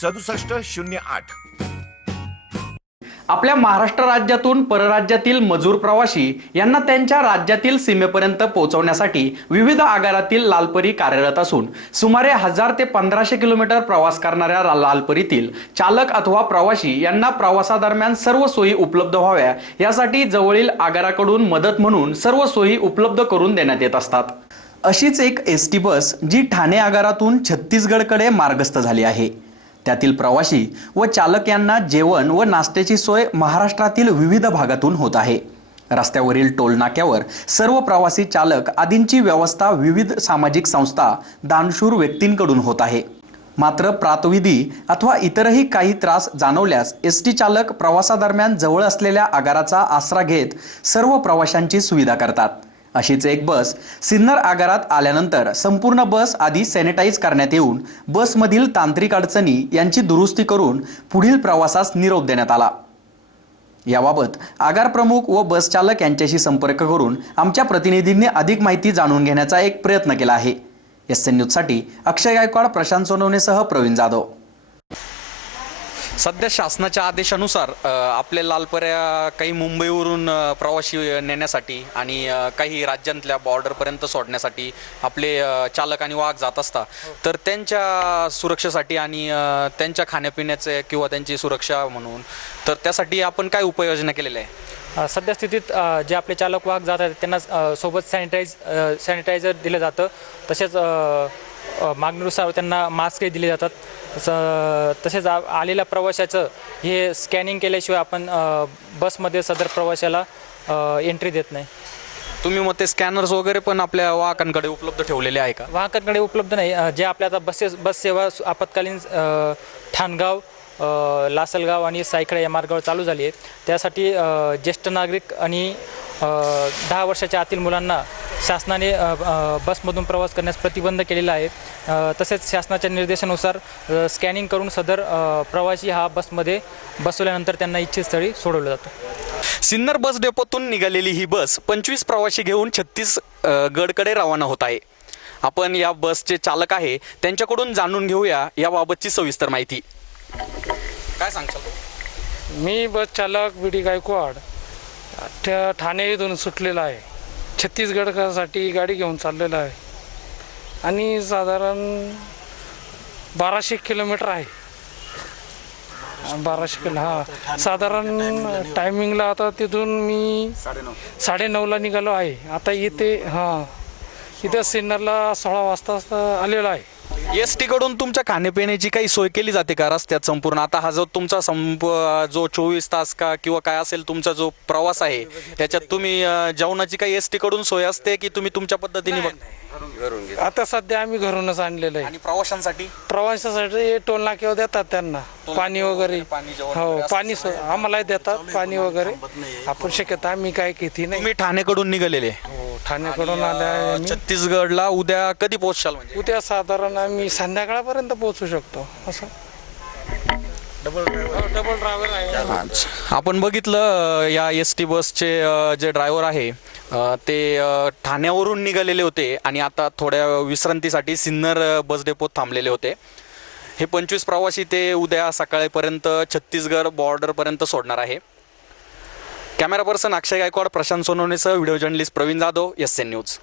सदुसष्ट शून्य आठ. आपल्या महाराष्ट्र राज्यातून परराज्यातील मजूर प्रवासी यांना त्यांच्या राज्यातील सीमेपर्यंत पोहोचवण्यासाठी विविध आगारातील लालपरी कार्यरत असून सुमारे हजार ते पंधराशे किलोमीटर प्रवास करणाऱ्या लालपरीतील चालक अथवा प्रवासी यांना प्रवासादरम्यान सर्व सोयी उपलब्ध व्हाव्या यासाठी जवळील आगाराकडून मदत म्हणून सर्व सोयी उपलब्ध करून देण्यात येत असतात. अशीच एक एस टी बस जी ठाणे आगारातून छत्तीसगडकडे मार्गस्थ झाली आहे. त्यातील प्रवासी व चालक यांना जेवण व नाश्त्याची सोय महाराष्ट्रातील विविध भागातून होत आहे. रस्त्यावरील टोलनाक्यावर सर्व प्रवासी चालक आदींची व्यवस्था विविध सामाजिक संस्था दानशूर व्यक्तींकडून होत आहे. मात्र प्रातविधी अथवा इतरही काही त्रास जाणवल्यास एस टी चालक प्रवासादरम्यान जवळ असलेल्या आगाराचा आसरा घेत सर्व प्रवाशांची सुविधा करतात. अशीच एक बस सिन्नर आगारात आल्यानंतर संपूर्ण बस आधी सॅनिटाईज करण्यात येऊन बसमधील तांत्रिक अडचणी यांची दुरुस्ती करून पुढील प्रवासास निरोप देण्यात आला. याबाबत आगार प्रमुख व बस चालक यांच्याशी संपर्क करून आमच्या प्रतिनिधींनी अधिक माहिती जाणून घेण्याचा एक प्रयत्न केला आहे. एस एन न्यूजसाठी अक्षय गायकवाड प्रशांत सोनवणेसह प्रवीण जाधव. सध्या शासनाच्या आदेशानुसार आपल्या आपले लालपऱ्या काही मुंबईवरून प्रवासी नेण्यासाठी आणि काही राज्यांतल्या बॉर्डरपर्यंत सोडण्यासाठी आपले चालक आणि वाहक जात असता तर त्यांच्या सुरक्षेसाठी आणि त्यांच्या खाण्यापिण्याचे किंवा त्यांची सुरक्षा म्हणून तर त्यासाठी आपण काय उपाययोजना केलेल्या आहे सध्या स्थितीत जे आपले चालक वाहक जात आहेत त्यांना सोबत सॅनिटाईज सॅनिटायझर दिलं जातं. तसेच मागणीनुसार त्यांना मास्कही दिले जातात. स- तसेच आ- आलेल्या प्रवाशाचं हे स्कॅनिंग केल्याशिवाय आपण बसमध्ये सदर प्रवाशाला एंट्री देत नाही. तुम्ही मग ते स्कॅनर्स वगैरे पण आपल्या वाहकांकडे उपलब्ध ठेवलेले आहे का? वाहकांकडे उपलब्ध नाही. जे आपल्या आता बसेस बस सेवा आपत्कालीन ठाणगाव लासलगाव आणि सायकडा या मार्गावर चालू झाली आहे. त्यासाठी ज्येष्ठ नागरिक आणि दहा वर्षाच्या आतील मुलांना शासनाने बसमधून प्रवास करण्यास प्रतिबंध केलेला आहे. तसेच शासनाच्या निर्देशानुसार स्कॅनिंग करून सदर प्रवासी हा बसमध्ये बसवल्यानंतर त्यांना इच्छित स्थळी सोडवलं जातं. सिन्नर बस डेपोतून निघालेली ही बस पंचवीस प्रवासी घेऊन छत्तीस गडकडे रवाना होत आहे. आपण या बसचे चालक आहे त्यांच्याकडून जाणून घेऊया याबाबतची सविस्तर माहिती. काय सांगशाल? मी बस चालक बी डी गायकवाड ठाणे इथून सुटलेला आहे. छत्तीसगडसाठी गाडी घेऊन चाललेलो आहे. आणि साधारण बाराशे किलोमीटर आहे. बाराशे किलो हा. साधारण टायमिंगला आता तिथून मी साडेनऊला निघालो आहे. आता इथे हां. इथं सिन्नरला सोळा वाजता आलेलो आहे. एस टी कडून तुमच्या खाण्यापिण्याची काही सोय केली जाते का रस्त्यात संपूर्ण? आता हा जो तुमचा संप जो चोवीस तास का किंवा काय असेल तुमचा जो प्रवास आहे त्याच्यात तुम्ही जेवणाची काही एस टी कडून सोय असते की तुम्ही तुमच्या पद्धतीने बघ आता सध्या आम्ही घरूनच आणलेलं आहे. आणि प्रवाशांसाठी? प्रवासासाठी टोल नाक्यावर देतात त्यांना. पाणी वगैरे पाणी, जेवण हो वगैरे असं पाणी सो- आम्हालाही देतात पाणी वगैरे. आपण शक्यता आम्ही काय किती नाही. तुम्ही ठाणेकडून निघालेले. हो, ठाण्याकडून आले आहे आम्ही. छत्तीसगडला उद्या कधी पोहोचशाल म्हणजे? उद्या साधारण आम्ही संध्याकाळपर्यंत पोहोचू शकतो. असं. डबल डबल ड्रायव्हर आहे. आपण बघितलं अ, या एस टी बसचे अ, जे ड्रायव्हर आहे अ, ते अ, ठाण्यावरून निघालेले होते आणि आता थोड्या विश्रांतीसाठी सिन्नर अ, बस डेपोत थांबलेले होते. हे पंचवीस प्रवासी ते उद्या सकाळीपर्यंत छत्तीसगड बॉर्डरपर्यंत सोडणार आहे. Camera person Akshay Gaikwad Prashant सोनवणेसह video journalist Pravin Jadhav S N news.